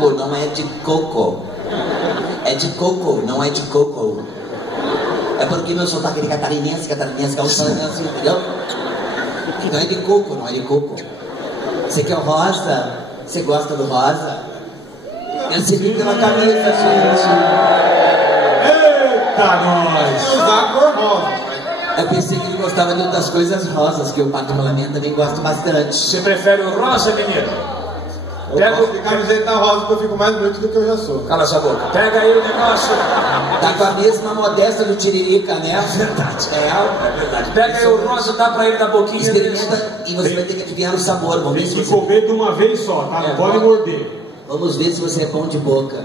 coco, não é de coco. É de coco, não é de coco. É porque meu sotaque de catarinense, gaúchanense, entendeu? Não é de coco, não é de coco. Você quer o rosa? Você gosta do rosa? Eu segui pela camisa, gente. Eita, nós! Usar a cor rosa. Eu pensei que ele gostava de outras coisas rosas, que eu particularmente também gosto bastante. Você prefere o rosa, menino? Eu gosto de camiseta rosa que eu fico mais bonito do que eu já sou. Cala essa boca. Pega aí o negócio. Tá com a mesma modéstia do Tiririca, né? É verdade. É verdade. Pega aí o rosa, dá pra ele da boquinha. Experimenta e você vai ter que adivinhar o sabor. Vamos ver Tem se que você... comer de uma vez só, tá? Não pode morder. Vamos ver se você é bom de boca.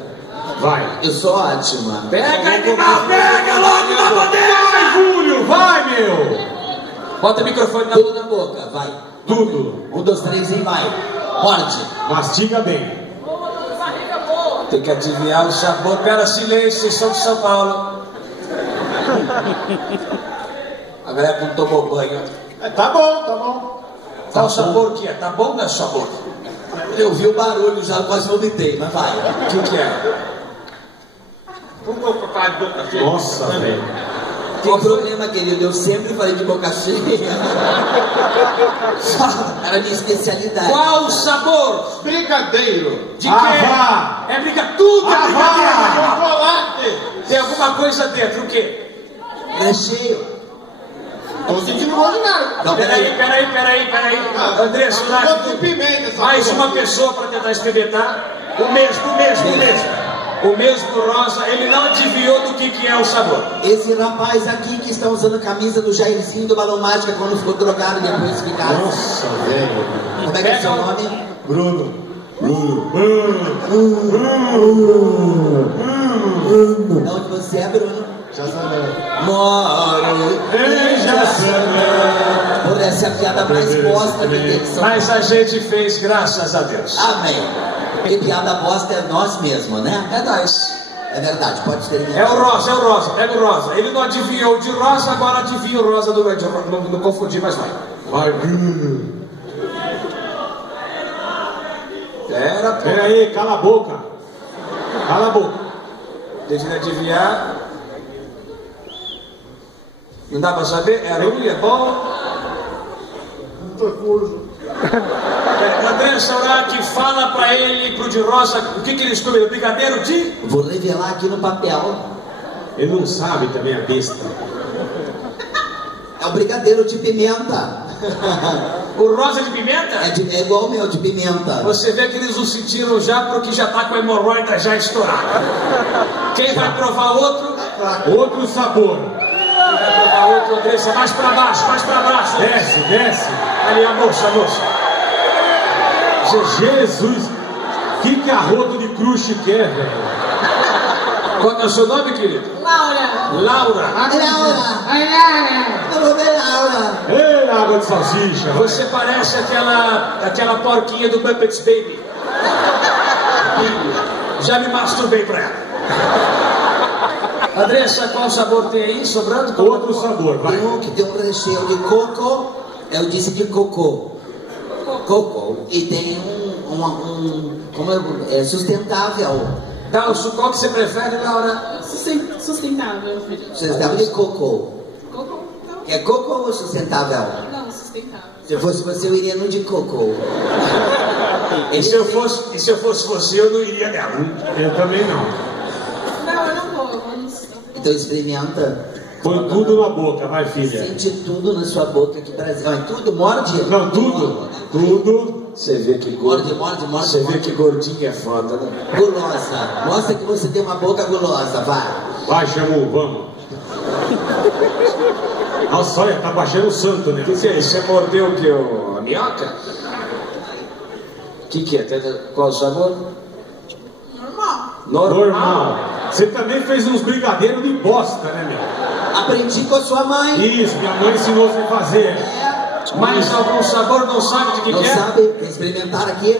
Vai. Eu sou ótima. Pega, animal, pega logo na bandeja! Vai, Júlio, vai, meu! Bota o microfone na Tudo na boca, vai. Tudo. 1, 2, 3 e vai. Morde. Mastiga bem. Tem que adivinhar o sabor. Pera, silêncio, vocês são de São Paulo. A galera não tomou banho. Tá bom, tá bom. Qual o sabor que é? Tá bom ou não é sabor? Eu vi o barulho, já quase vomitei, mas vai. O que é? Vamos colocar de boca cheia. Nossa, velho. Qual o problema, querido? Eu sempre falei de boca cheia. Era a minha especialidade. Qual o sabor? Brigadeiro. De Ah, quê? vá. É tudo é brincadeira. Chocolate. Tem alguma coisa dentro, o quê? Recheio. Tô sentindo gosto de nada. Não, Peraí. Andressa, Eu gosto de pimenta. essa mais porra uma aqui. pessoa para tentar experimentar. O mesmo rosa, ele não adivinhou do que é o sabor. Esse rapaz aqui que está usando a camisa do Jairzinho do Balão Mágica quando ficou drogado depois de casa. Nossa, velho. Como é que é seu nome? Bruno. De onde você é, Bruno? Já sabemos. Moro em Jaçanã. Por essa é a piada mais bosta que tem que ser. Mas a gente fez, graças a Deus. Amém. Porque piada bosta é nós mesmos, né? É nós. É verdade, pode ter. É o rosa, pega o rosa. Ele não adivinhou de rosa, agora adivinha o rosa do não confundir, mas vai. Vai, Bruno. Pera aí, cala a boca. Cala a boca. deixa ele adivinhar. Não dá pra saber? É ruim, é bom? Tô curso. André Saurati, fala pra ele, pro de rosa, o que eles comem? Brigadeiro de? Vou revelar aqui no papel. Ele não sabe também, a besta. É o brigadeiro de pimenta. O rosa de pimenta? É igual o meu, de pimenta. Você vê que eles o sentiram já porque já tá com a hemorroida já estourada. Quem vai provar outro? Outro sabor. Quem vai provar outro, Andressa? Mais pra baixo. Desce. Ali, a moça. Jesus. Que arroto de crush quer, velho? Qual é o seu nome, querido? Laura. Laura. Eu vou ver Laura. Ei, água de salsicha. vai. Você parece aquela porquinha do Muppets Baby. Já me masturbei pra ela. Andressa, qual sabor tem aí sobrando? Outro sabor, vai. Tem um que tem um recheio de coco. Eu disse de cocô. Coco. E tem como é sustentável. Tá, qual que você prefere, Laura? Sustentável. Sustentável de cocô. Coco? Não. É coco ou sustentável? Não, sustentável. Se fosse você, eu iria no de cocô. E se eu fosse você, eu não iria nela. Eu também não. Não, eu não vou. Vamos. Então experimenta. Põe tudo na boca, vai, filha. Sente tudo na sua boca, que Brasil. Ai, tudo, morde. Não, tudo. Tudo. Você vê que Morde. Você vê que gordinho é foda, né? Gulosa. Mostra que você tem uma boca gulosa, vai. Vai, Chamu, vamos. Nossa, olha, tá baixando o santo, né? O que é isso? Você mordeu o que? A minhoca? O que é? Qual o sabor? Normal. Você também fez uns brigadeiros de bosta, né, meu? Aprendi com a sua mãe. Isso, minha mãe ensinou você a fazer. Mais algum sabor? Não sabe de Não que é? sabe? Quer experimentar aqui?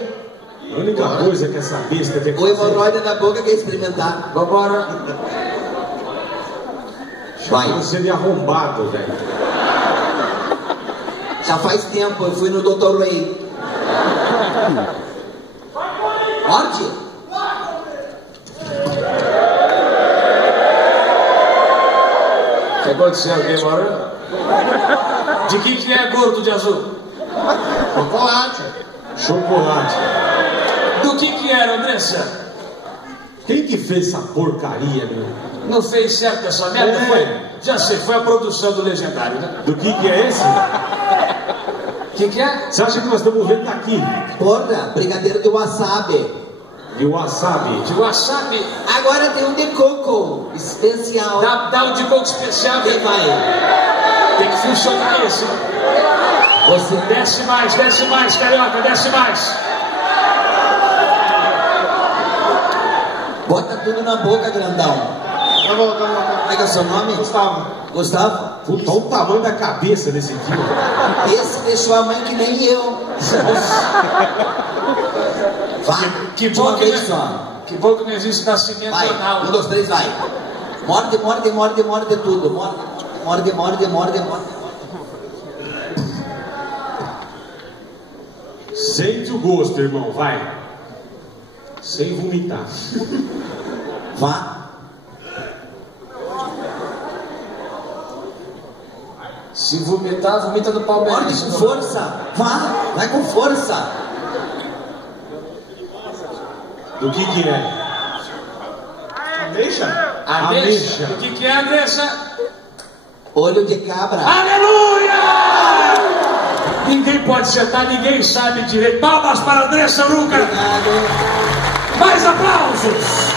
A única coisa que essa besta tem que O fazer. hemorroida na boca quer experimentar. Vambora. Vai. Você de arrombado, velho. Já faz tempo, eu fui no Dr. Ray. Morde? que aconteceu? Demorou? De que é gordo de azul? Chocolate. Chocolate. Do que era, Andressa? Quem que fez essa porcaria, meu? Não fez certo essa merda? É. Foi? Já sei, foi a produção do Legendário, né? Do que é esse? Que é? Você acha que nós estamos vendo daqui? Porra, brigadeiro de wasabi. De wasabi. De wasabi. Agora tem um de coco especial. Dá um de coco especial. Quem vai? Tem que funcionar esse. Você Desce mais, carioca, desce mais. bota tudo na boca, grandão. Tá bom. Como é que é o seu nome? Gustavo. Gustavo? Puta, olha o tamanho da cabeça desse tio. Esse deixou a mãe que nem eu. Vai. Que de uma bom que, vez só. que bom que não existe nascimento Vai. anal. 1, 2, 3, vai. Morde tudo. Morde. Sente o gosto, irmão, vai. Sem vomitar. Vá. Se vomitar, vomita do Morde Palmeiras. com força. Vá. Vai com força. Do que é? Deixa. Ameixa. Ameixa. O que é, Andressa? Olho de cabra. Aleluia! Ninguém pode sentar, ninguém sabe direito. Palmas para Andressa Luca. Obrigado. Mais aplausos.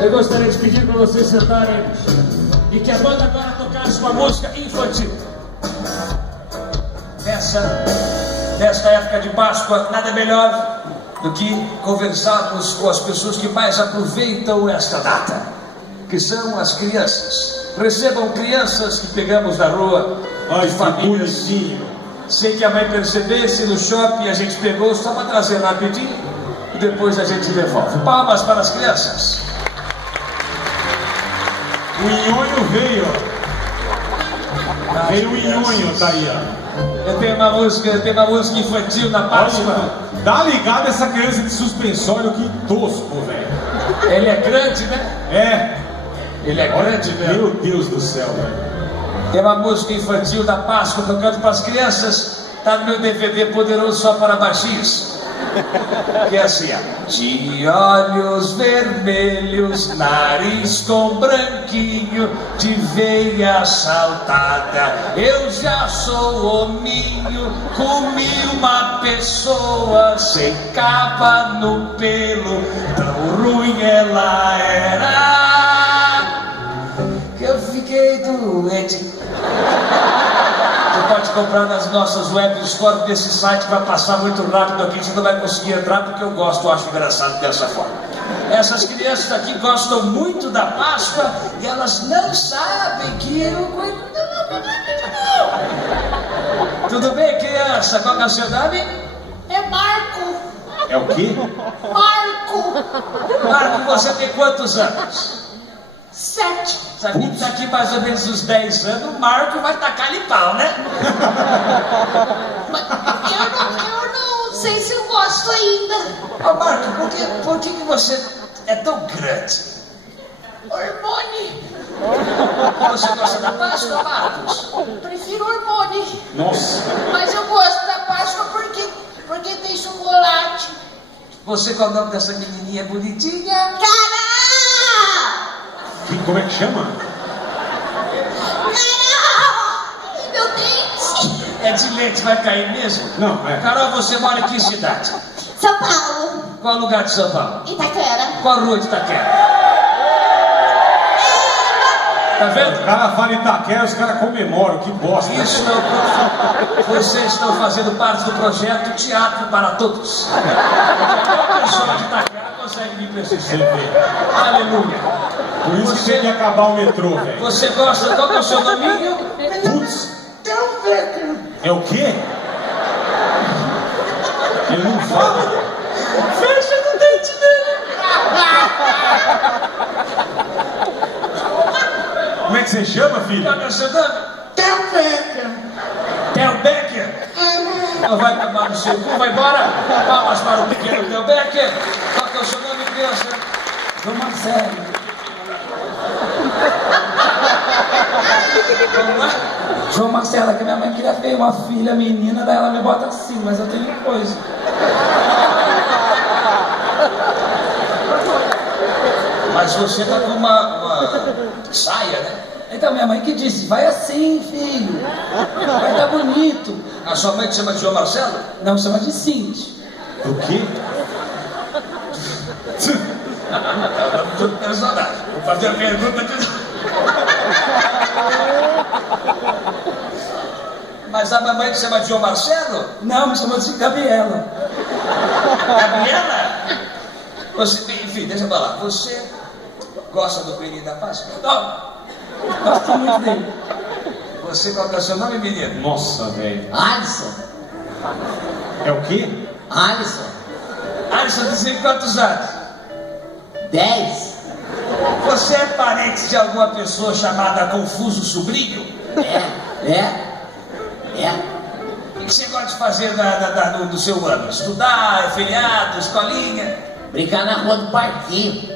Eu gostaria de pedir para vocês sentarem e que a banda agora tocasse uma música infantil. Nesta época de Páscoa, nada melhor do que conversarmos com as pessoas que mais aproveitam esta data, que são as crianças. Recebam crianças que pegamos na rua, Ai, de que famílias. bonitinho. Sem que a mãe percebesse, no shopping a gente pegou só para trazer rapidinho e depois a gente devolve. Palmas para as crianças. O nhonho veio, ó. Veio o nhonho, tá aí, ó. Eu tenho uma música infantil na Páscoa. Olha, dá ligado essa criança de suspensório, que tosco, velho. Ele é grande, né? É. Ele é grande, né? Meu Deus do céu, velho. Tem uma música infantil da Páscoa tocando para as crianças. Tá no meu DVD Poderoso Só para Baixinhos. Que é assim, ó. De olhos vermelhos, nariz com branquinho, de veia saltada, eu já sou hominho. Comi uma pessoa sem capa no pelo, tão ruim ela era que eu fiquei doente. Você pode comprar nas nossas web stores desse site, vai passar muito rápido aqui, você não vai conseguir entrar porque eu acho engraçado dessa forma. Essas crianças aqui gostam muito da Páscoa e elas não sabem que eu... Tudo bem, criança? Qual que é o seu nome? É Marco. É o quê? Marco. Marco, você tem quantos anos? 7. Sabe que daqui mais ou menos uns 10 anos, o Marco vai tacar-lhe pau, né? Eu não sei se eu gosto ainda. Ô Marco, por que você é tão grande? Hormônio. Você gosta da Páscoa, Marcos? Prefiro hormônio. Nossa. Mas eu gosto da Páscoa porque tem chocolate. Você qual é o nome dessa menininha bonitinha? Cará! Como é que chama? Cará! Meu Deus! É de leite, vai cair mesmo? Não, é. Carol, você mora em que cidade? São Paulo. Qual lugar de São Paulo? Itaquera. Qual rua de Itaquera? Tá vendo? O cara fala Itaquera, os caras comemoram, que bosta. Isso não. Vocês estão fazendo parte do projeto Teatro para Todos. Qualquer pessoa de Itaquera consegue me perceber. Aleluia. Por isso que tem que acabar o metrô, velho. Você gosta? Qual que é o seu nominho? Putz. É o quê? Ele não fala. Fecha no dente dele. Como é que você chama, filho? Qual que é o seu nome? Theo Becker? Não vai tomar no seu cu, vai embora. Palmas para o pequeno Theo Becker. Qual que é o seu nome, criança? João Marcelo. Vamos lá? João Marcelo, que minha mãe queria ter uma filha menina, daí ela me bota assim, mas eu tenho coisa. Mas você tá com uma saia, né? Então minha mãe que disse, vai assim, filho. Vai estar bonito. A sua mãe te chama de João Marcelo? Não, chama de Cindy. O quê? É o nome de outro personagem. Vou fazer a pergunta de... Mas a mamãe te chama de João Marcelo? Não, me chamou de Gabriela. Gabriela? Você, enfim, deixa eu falar. Você gosta do Coelhinho da Páscoa? Não. Gosto muito dele. Você, qual que é o seu nome, menino? Nossa, velho. Alisson. É o quê? Alisson. Alisson, tem quantos anos? 10. Você é parente de alguma pessoa chamada Confuso Sobrinho? É. O que você gosta de fazer do seu ano? Estudar, feriado, escolinha? Brincar na rua do parquinho.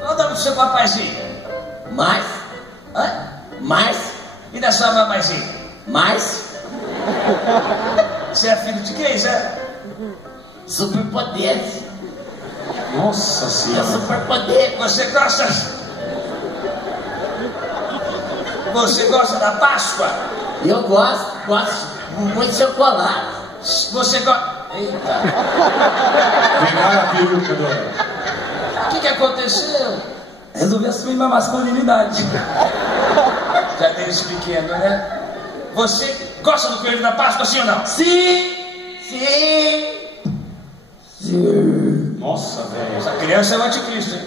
Qual o nome do seu papaizinho? Márcio. Hã? Márcio. E da sua mamãezinha? Márcio. Você é filho de quem, Zé? Superpoderes. Nossa É senhora. superpoder. Você gosta... Você gosta da Páscoa? Eu gosto muito de chocolate. Você gosta... Eita, Pegaram a peruca, dona. o que aconteceu? Resolvi assumir minha masculinidade. Já desde pequeno, né? Você gosta do Coelho da Páscoa, sim ou não? Sim. Nossa, velho. Essa criança é o anticristo, hein?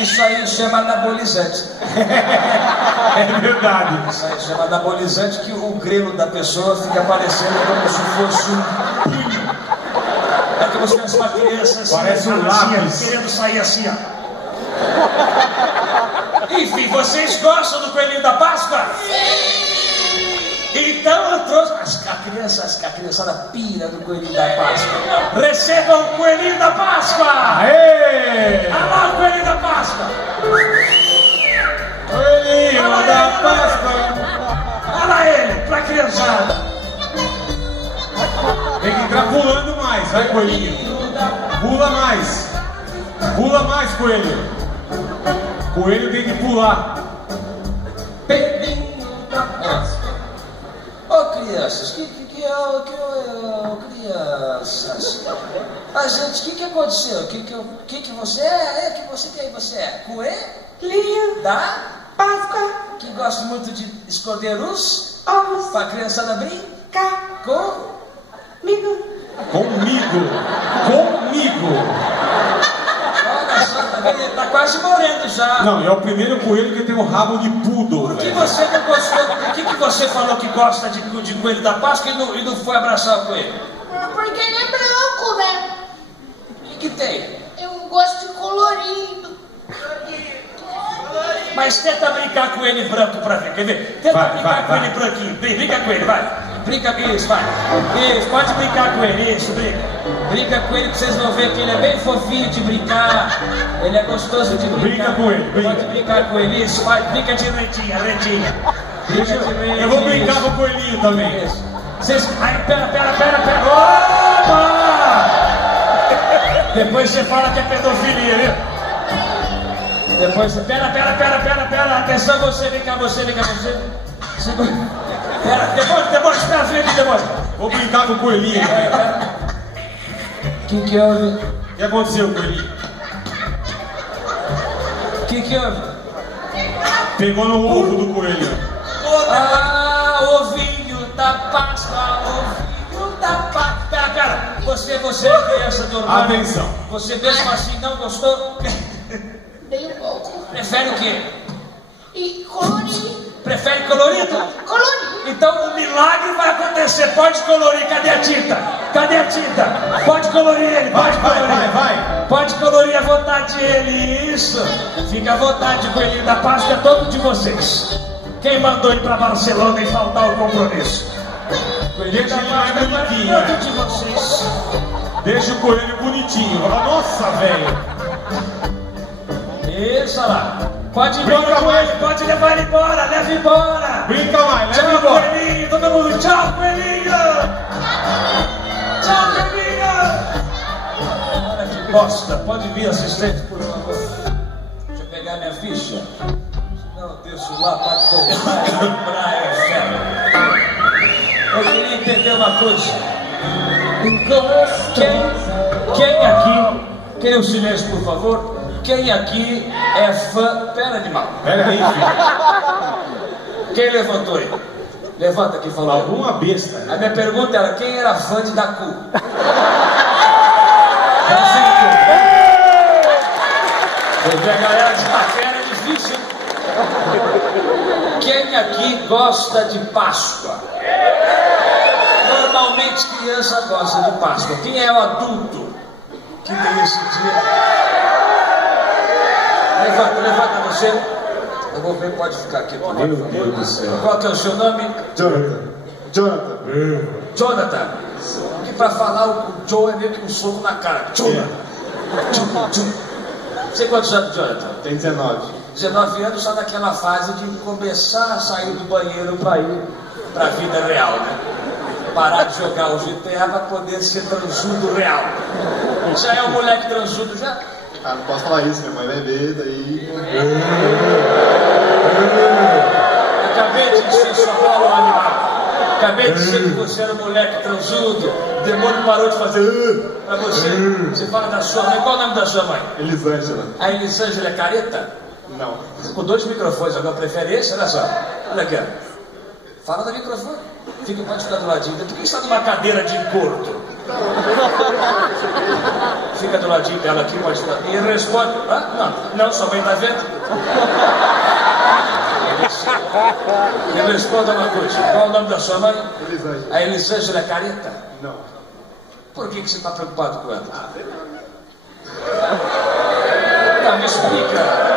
Isso aí chama anabolizante. É verdade. Isso aí chama anabolizante, que o grelo da pessoa fica parecendo como se fosse um pinho. É como se fosse uma criança assim, Parece um assim, lápis. querendo sair assim, ó. Enfim, vocês gostam do Coelhinho da Páscoa? Então eu trouxe a criançada pira do Coelhinho da Páscoa. Recebam o Coelhinho da Páscoa! Aê! Olha lá o Coelhinho da Páscoa! Coelhinho Olha da ele, Páscoa! olha lá ele, pra criançada! Tem que entrar pulando mais, vai, coelhinho. Pula mais. Pula mais, coelho. Coelho tem que pular. Coelhinho da Páscoa! Ô crianças, crianças? A gente, o que aconteceu? Que você é? Que você é? Coelhinho da Páscoa! Que gosta muito de esconder os ovos pra criançada brincar comigo. Comigo. Olha só, tá vendo? Ele tá quase morrendo já. Não, é o primeiro coelho que tem um rabo de poodle, Por que velho. você não gostou? Por que você falou que gosta de coelho da Páscoa e não foi abraçar o coelho? Porque ele é branco, né? O que tem? Eu gosto de colorido. Mas tenta brincar com ele branco pra ver, quer ver? Tenta Vai, brincar vai, com vai. ele branquinho, brinca com ele, vai. Brinca com isso, vai. Isso, pode brincar com ele, isso, brinca. Brinca com ele que vocês vão ver que ele é bem fofinho de brincar. Ele é gostoso de brincar. Brinca com ele, brinca. Pode brincar com ele, isso, vai. Brinca de rentinha. Brinca de rentinha. Eu vou brincar com o coelhinho também. Isso. Vocês... Ai, pera. Opa! Depois você fala que é pedofilia, viu? Depois você... Pera. Atenção, vem cá você. Segura. Pera, demora, espera, frente, demora. Vou brincar com o coelhinho. O que houve? O que aconteceu, coelhinho? O que houve? Pegou no ovo do coelho. Ah, ovinho da Páscoa, ovinho da Páscoa. Pera. Você é criança do Orlando. Atenção. Você mesmo assim não gostou? Bem um pouco. Prefere o quê? E colorido. Prefere colorido? Colorido. Então o milagre vai acontecer. Pode colorir. Cadê a tinta? Pode colorir ele. Pode colorir. Vai. Pode colorir à vontade ele. Isso. Fica à vontade, coelhinho da Páscoa, é todo de vocês. Quem mandou ir pra Barcelona e faltar o compromisso? Deixa ele mais bonitinho, Quanto de vocês? Deixa o coelho bonitinho. Fala, nossa, velho. Isso lá. Pode ir embora, Brinca coelho. mais. Pode levar ele embora. Leva embora. Brinca mais, leva Tchau, embora. coelhinho. Todo mundo, tchau, coelhinho. Tchau, coelhinho. Olha que bosta. Pode vir, assistente, por favor. Deixa eu pegar minha ficha. Não, eu desço lá para comprar inferno. Eu queria entender uma coisa. Quem aqui, quem o silêncio, por favor? Quem aqui é fã... Pera, animal. Pera aí, filho. Quem levantou aí? Levanta aqui, falou. Alguma besta. A minha pergunta era, quem era fã de Dacu? Porque a galera de Itaquera é difícil, hein? Quem aqui gosta de Páscoa? Normalmente criança gosta de Páscoa. Quem é o adulto que tem esse dia? Levanta você. Eu vou ver, pode ficar aqui. Meu Deus do céu. Qual que é o seu nome? Jonathan. Jonathan. Que pra falar o Joe é meio que um soco na cara. Jonathan. Você quantos anos, Jonathan? Tem 19. 19 anos, só naquela fase de começar a sair do banheiro para ir para a vida real, né? Parar de jogar o GTA para poder ser transudo real. Já é um moleque transudo já? Ah, não posso falar isso, minha mãe vai ver, daí... Acabei de dizer sua bola, ô animal. Acabei de dizer que você era um moleque transudo. O demônio parou de fazer para você. Você fala da sua mãe. Qual o nome da sua mãe? Elisângela. A Elisângela é careta? Não. Com 2 microfones, agora preferência, olha só. Olha aqui, ó. Fala do microfone. Pode ficar do ladinho. Por que está numa cadeira de encontro? Fica do ladinho dela aqui, pode ficar. E responde. Ah, não, sua mãe está vendo? Me responda uma coisa. Qual é o nome da sua mãe? Elisângela. A Elisângela é careta? Não. Por que você está preocupado com ela? Não, me explica.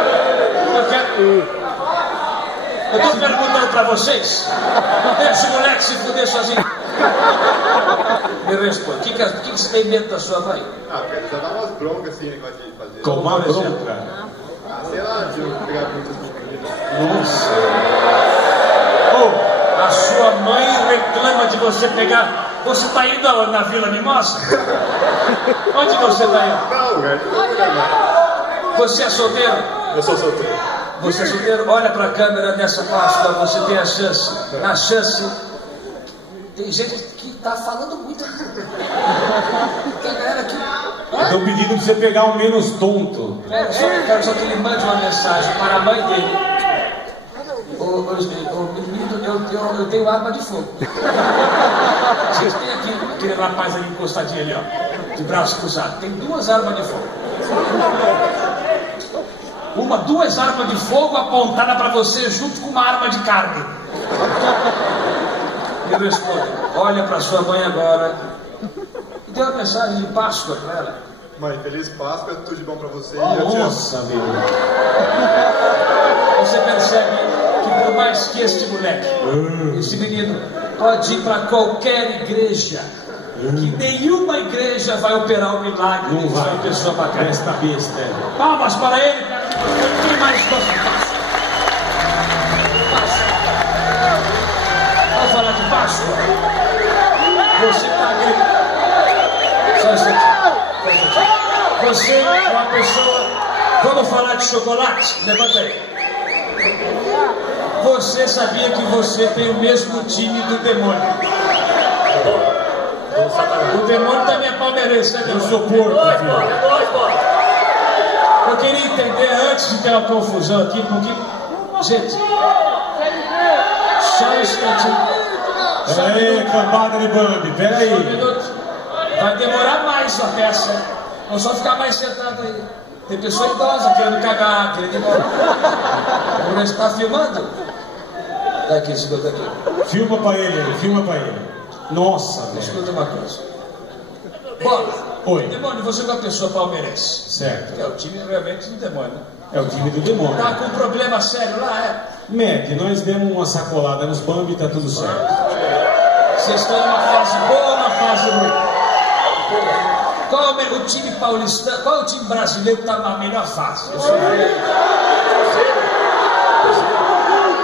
Eu estou perguntando para vocês. Deixa o moleque se fuder sozinho. Me responde. O que você tem medo da sua mãe? Ah, quer dizer, dá umas broncas assim, negócio de fazer. Tomar Por exemplo. bronca. Ah, sei lá, de eu pegar muitas meninas. Nossa. A sua mãe reclama de você pegar. Você está indo aonde? Na Vila Mimosa? Onde você está indo? Não, velho, não vou não. Você é solteiro? Eu sou solteiro. Você é solteiro? Olha para a câmera nessa Páscoa, você tem a chance. Na chance. Tem gente que está falando muito aqui. Tem galera aqui. Estão pedindo pra você pegar o menos tonto. Quero só que ele mande uma mensagem para a mãe dele. Menino, eu tenho arma de fogo. Vocês têm aqui aquele rapaz ali encostadinho ali, ó, de braço cruzado. Tem 2 armas de fogo. 2 armas de fogo apontadas para você junto com uma arma de carne. E responde, olha para sua mãe agora e dê uma mensagem de Páscoa para ela. Mãe, feliz Páscoa, tudo de bom pra você e eu te amo. Nossa, meu. Você percebe que por mais que este moleque, este menino, pode ir para qualquer igreja, que nenhuma igreja vai operar o milagre Não de ser vai. uma pessoa bacana. Esta besta. Palmas para ele, para quem mais gosta de Páscoa. Vamos falar de Páscoa. Você está aqui. Só um instantinho. Você é uma pessoa. Vamos falar de chocolate? Levanta aí. Você sabia que você tem o mesmo time do demônio? O demônio também é palmeirense, né? Eu sou porco, filho. Eu queria entender antes de ter uma confusão aqui, porque. Gente. Só um instantinho. Só um Pera aí, minuto. cambada de bambi, pera Só um aí. minuto. Vai demorar mais a peça. Não só ficar mais sentado aí. Tem pessoa idosa querendo cagar, querendo ir embora. Você está filmando? Daqui, escuta aqui. Filma pra ele, filma pra ele. Nossa, velho. Escuta uma coisa. Bola, Oi. Demônio, você é uma pessoa palmeirense. Certo. É o time realmente do demônio. É o time do demônio. Tá com um problema sério lá, Mac, nós demos uma sacolada nos Bambi e tá tudo certo. Vocês estão numa fase boa ou numa fase ruim? Qual é o time paulistano, qual é o time brasileiro que está na melhor fase?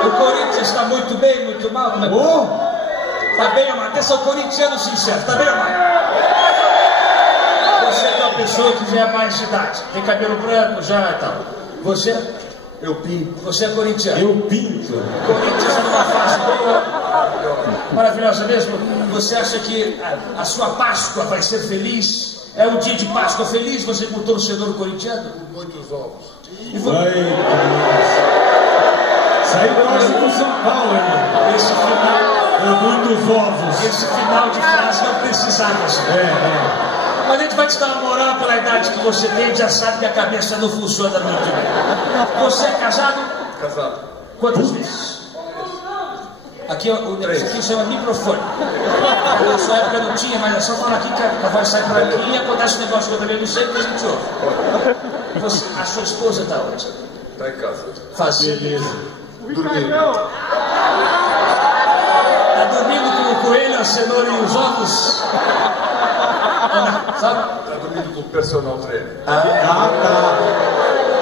O Corinthians está muito bem, muito mal? Como é? Tá bem ou mal? Atenção, corintiano sincero, tá bem ou mal? Você é uma pessoa que já é mais de idade, tem cabelo branco já e tal. Você? Eu pinto. Você é corintiano? Eu pinto. Corinthians está numa fase boa, maravilhosa mesmo. Você acha que a sua Páscoa vai ser feliz? É um dia de Páscoa feliz, você como torcedor corintiano? Muitos ovos. E você... Isso aí torce pro São Paulo, irmão. Esse final... Muitos ovos. Esse final de frase não precisava, senhor. Mas a gente vai te dar uma moral pela idade que você tem, já sabe que a cabeça não funciona muito bem. Você é casado? Casado. Quantas vezes? Aqui, o negócio aqui chama microfone. Na sua época não tinha, mas é só falar aqui que a voz sai por aqui e acontece um negócio que eu também não sei, porque a gente ouve. A sua esposa está onde? Tá em casa. Beleza. Dormindo. Está dormindo com o coelho, a cenoura e os ovos? Sabe? Tá dormindo com o personal trainer.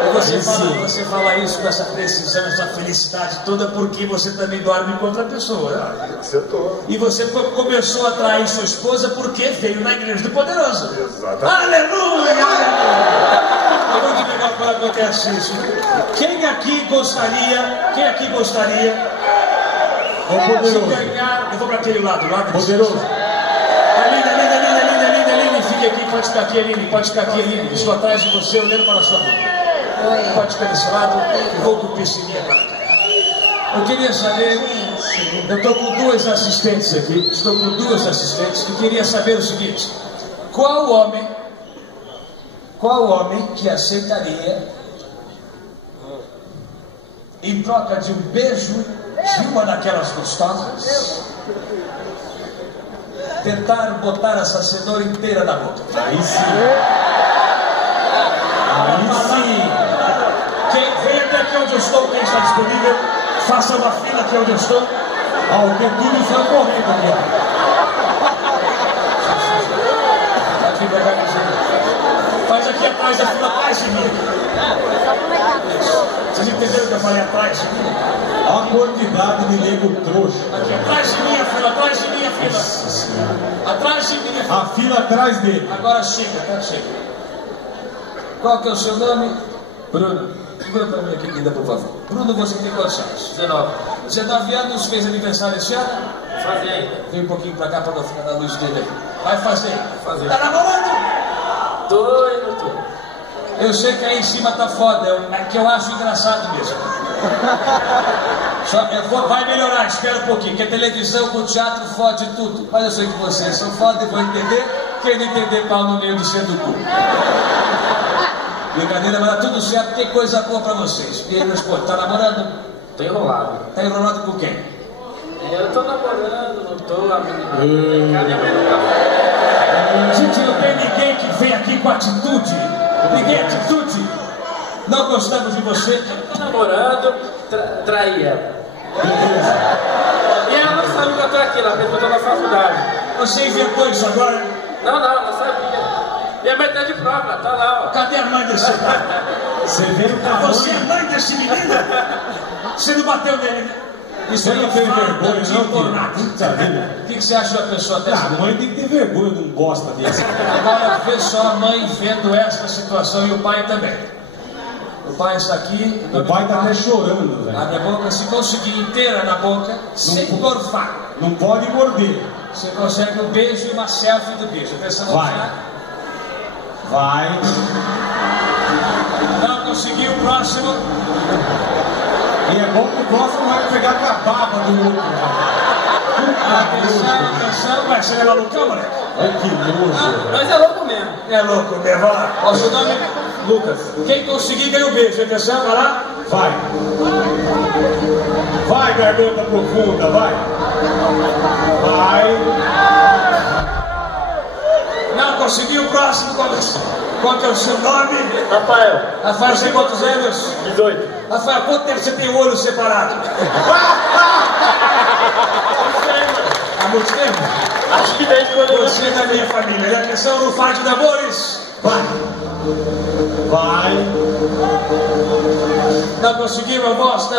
E você fala isso com essa precisão, essa felicidade toda, porque você também dorme com outra pessoa. Acertou. E você começou a trair sua esposa porque veio na igreja do poderoso. Exatamente. Aleluia! Aleluia! É muito legal quando acontece isso. Quem aqui gostaria de ganhar... Eu vou para aquele lado. Poderoso. Aline, fique aqui, pode ficar aqui, Aline. Estou atrás de você, olhando para a sua boca. Pode ficar desse lado, eu vou com o piscininha para cá. Eu queria saber, eu estou com duas assistentes aqui, que queria saber o seguinte: qual homem que aceitaria, em troca de um beijo de uma daquelas gostosas, tentar botar essa cenoura inteira na boca? Aí sim. Quem vem até aqui onde eu estou, quem está disponível, faça uma fila aqui onde eu estou. O Getúlio sai correndo aqui. Aqui pra cá, faz aqui atrás da fila, atrás de mim. Vocês entenderam que eu falei atrás de mim? Olha a quantidade de nego trouxa. Aqui atrás de mim a fila, atrás de mim a fila. Atrás de mim a fila. A fila atrás dele. Agora chega, tá? Chega. Qual que é o seu nome? Bruno. Segura pra mim aqui, linda, por favor. Bruno, você tem quantos anos? 19. 19 anos, fez aniversário esse ano? Fazer ainda. Vem um pouquinho pra cá pra não ficar na luz dele aí. Vai fazer. Fazer. Tá namorando? Tô indo, tô. Eu sei que aí em cima tá foda, é que eu acho engraçado mesmo. Vai melhorar, espera um pouquinho, que a televisão com o teatro fode tudo. Mas eu sei que vocês são foda e vão entender. Quem não entender, pau no meio do centro do cu. Brincadeira, mas tá tudo certo, tem coisa boa pra vocês. E aí, meu esposo, tá namorando? Tô enrolado. Tá enrolado com quem? Eu tô namorando, não tô, a menina. Cadê a menina? Gente, não tem ninguém que vem aqui com atitude. Ninguém atitude. Não gostamos de você. Tô namorando, traí ela. E ela não sabe que eu tô aqui, ela pensa que eu tô na faculdade. Você inventou isso agora? Não, ela sabia. Minha mãe tá de prova, tá lá, ó. Cadê a mãe desse cara? Você veio com a Você é mãe. mãe desse menino? Você não bateu nele, né? Isso Você aí não teve falta vergonha, de não, ornato. filho? Puta vida. O que você acha da pessoa dessa? A mãe tem que ter vergonha de um bosta desse. Agora vê só a mãe vendo esta situação e o pai também. O pai está aqui. O pai tá até chorando, velho. Abre a boca, se conseguir inteira na boca, sem gorfar. Não pode morder. Você consegue um beijo e uma selfie do beijo. Atenção, Vai. Vai. Não conseguiu, próximo. E é bom que o próximo vai pegar com a baba do outro. Atenção, vai ser malucão, moleque? Olha que nojo. Mas é louco mesmo. É louco mesmo, vai lá. Qual o seu nome? Lucas. Quem conseguir ganha o beijo. Atenção, vai lá. Vai. Vai, garganta profunda, vai. Vai. Não conseguiu, próximo. Qual que é o seu nome? Rafael. Rafael, você tem quantos anos? 18. Rafael, quanto tempo você tem o olho separado? Há muito tempo? Acho que desde quando eu Você é da minha família. E atenção no fade de amores. Vai. Vai. Não conseguiu, eu gosto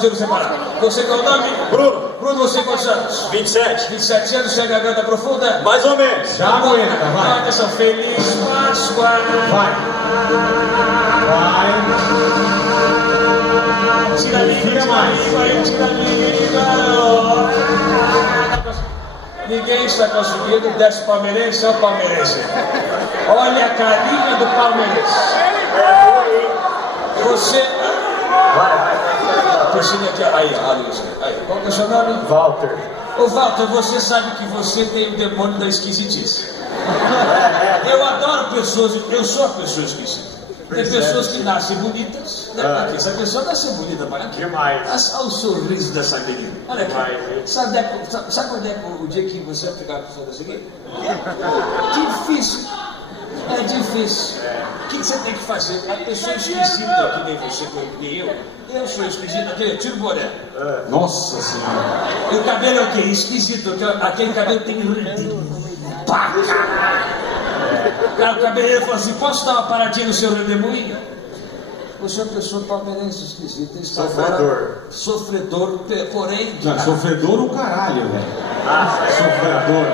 de olho separado. Você qual é o nome? Bruno. Bruno, você quantos anos? 27. 27 anos, você é garganta profunda? Mais ou menos. Já aguenta, vai. Atenção, Feliz Páscoa. Vai. Vai. Tira a língua, tira a língua. Ninguém está conseguindo, desce o palmeirense, é o palmeirense. Olha a carinha do palmeirense. Você... Vai. Persine aqui, aí, qual que é o seu nome? Walter. Ô Walter, você sabe que você tem o demônio da esquisitice. Eu adoro pessoas, eu sou uma pessoa esquisita. Tem pessoas que nascem bonitas, né? Aqui, essa pessoa nasceu bonita para aqui. Demais. Olha o sorriso dessa menina. Olha aqui. Sabe quando é o dia que você vai pegar a pessoa dessa aqui? Difícil. É difícil. O que você tem que fazer? A pessoa esquisita, que nem você, que nem eu sou esquisito, tira o boné. Nossa Senhora. E o cabelo é o quê? Esquisito. Aquele cabelo tem pá, caralho. O cabeleireiro falou assim, posso dar uma paradinha no seu redemoinho? Você é uma pessoa palmeirense esquisita. Sofredor. Sofredor, porém... Não, sofredor o caralho, velho. Sofredor.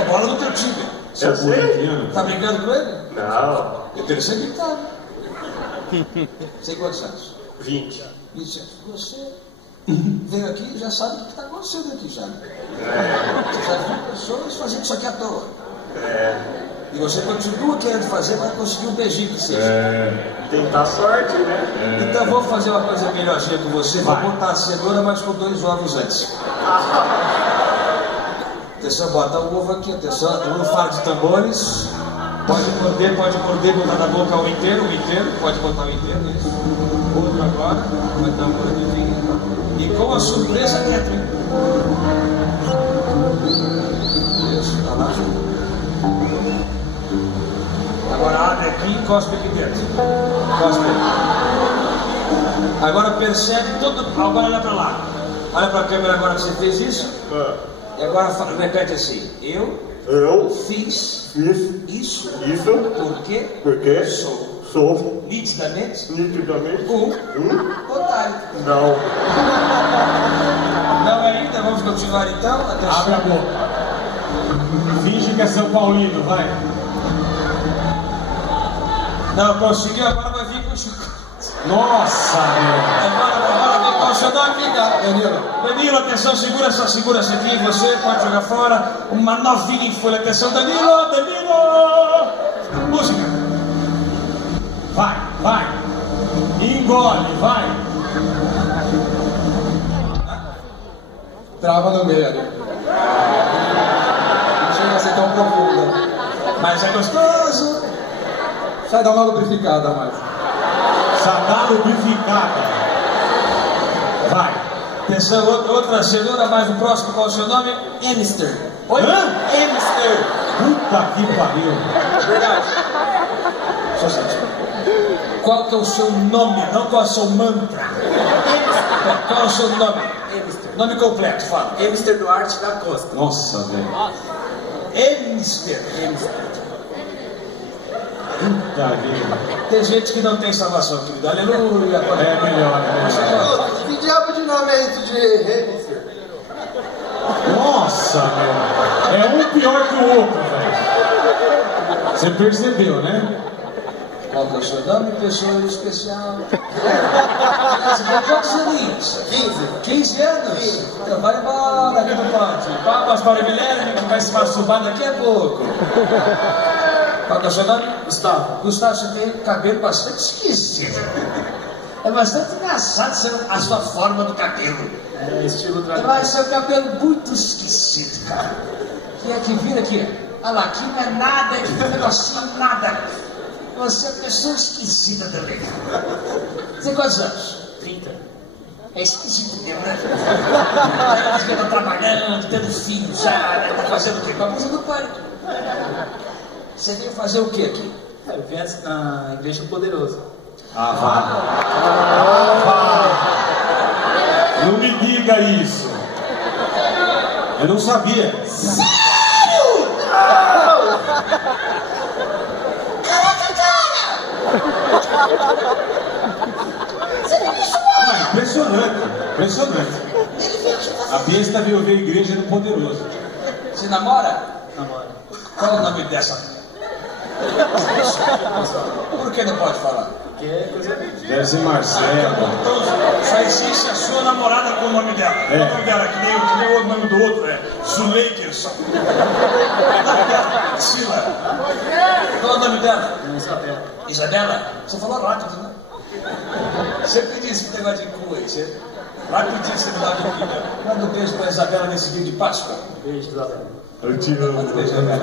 A bola no teu time. Eu sei. Tá brincando com ele? Não. Eu tenho sempre gritado. Sei quantos anos? 20. 20 anos. Você veio aqui e já sabe o que está acontecendo aqui já. Você já viu pessoas fazendo isso aqui à toa. E você continua querendo fazer, mas conseguir um beijinho que seja. Tentar sorte, né? Então vou fazer uma coisa melhorzinha com você. Vou botar a cenoura, mas com 2 ovos antes. Atenção, bota o ovo aqui. Atenção, no faro de tambores. Pode morder, botar na boca o inteiro. Pode botar o inteiro, isso. Outro agora. Vai dar uma mordidinha. E com a surpresa dentro, hein? Isso, tá lá. Agora abre aqui e cospe aqui dentro. Cospe aqui. Agora percebe tudo. Agora olha pra lá. Olha pra câmera agora que você fez isso. E agora repete assim. Eu fiz isso. Por quê? Porque sou nitidamente nitidamente um otário. Não. Não ainda, vamos continuar então. Atenção. Abre a boca. Finge que é São Paulino, vai. Não conseguiu, agora vai vir com o chocolate. Nossa, meu. Agora vem com o seu nome, Danilo, atenção, segura isso aqui. Você pode jogar fora. Uma novinha em folha. Atenção, Danilo. Música. Vai. Engole, vai. Trava no meio ali. Não chega a ser tão profunda. Mas é gostoso. Sai dar uma lubrificada mais. Sadá lubrificada. Vai. Atenção, outra cenoura, mais o próximo, qual é o seu nome? Hamster. Oi? Hamster. Puta que pariu. Verdade. Só sente. Qual que é o seu nome? Não qual é o seu mantra. Qual é o seu nome? Hamster. Nome completo, fala. Hamster Duarte da Costa. Nossa, velho. Hamster. Puta vida. Tem gente que não tem salvação, querido. Aleluia. É melhor. Que diabo de nome é isso de hamster? Nossa, meu. É um pior que o outro, velho. Você percebeu, né? Qual que é o seu nome, pessoa especial? Você tem quantos aninhos? 15 anos? Então vai embora aqui no pátio. Papas para o Guilherme, que vai se masturbar daqui a pouco. Qual que é o seu nome? Gustavo, você tem cabelo bastante esquisito. É bastante engraçado a sua forma do cabelo. É estilo dragão. Mas seu cabelo muito esquisito, cara. Quem é que vira aqui? Olha lá, aqui não é nada, aqui não é negocinho, nada. Você é uma pessoa esquisita também. Você tem quantos anos? 30. É esquisito mesmo, né? Parece que tá trabalhando, tendo filho já, né? Tá fazendo o quê? Com a coisa do pai. Você veio fazer o que aqui? Eu vim na Igreja do Poderoso. Ah, vá. Não me diga isso. Eu não sabia. Sério? Caraca, cara! Você me deixou. Impressionante. Ele veio te fazer. A besta veio ver a Igreja do Poderoso. Você namora? Namoro. Qual o nome dessa? Por que não pode falar? Que é coisa... Deve ser Marcelo. Então, só existe a sua namorada com o nome dela. É. O nome dela, que nem o outro nome do outro, é Zuleikerson. Sila. Qual é o nome dela? Isabela. Isabela? Você falou rápido, né? Sempre disse que negócio de cu aí. Você... Rapidinho você me dá de vida. Manda um beijo pra Isabela nesse vídeo de Páscoa. Beijo, Isabela. Eu te amo. Manda um beijo, Isabela.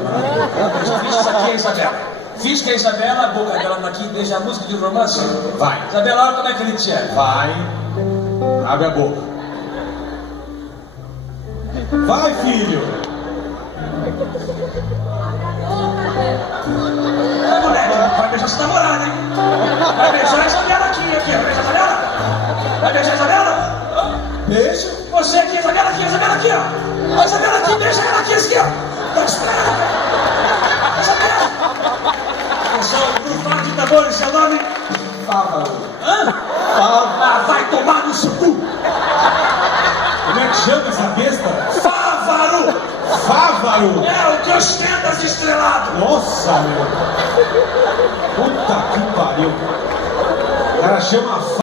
Fiz isso aqui, Isabela. Fiz que a Isabela, a boca dela daqui, deixa a música de romance. Vai. Isabela, olha como é que ele te é. Vai. Abre a boca. Vai, filho. Moleque, vai beijar sua namorada, hein? Vai beijar a Isabela aqui. Vai beijar a Isabela? Vai beijar a Isabela? Beijo. Você aqui, Isabela aqui, ó. A Isabela aqui, beija ela aqui, assim, ó. Tá esperando. Isabela. Atenção, por fato de tambor, seu nome? Fávaro. Hã? Ah, vai tomar no seu cu. Como é que chama essa besta? Fávaro. Fávaro. É, o que ostenta as estreladas. Nossa, meu. Puta que pariu. O cara chama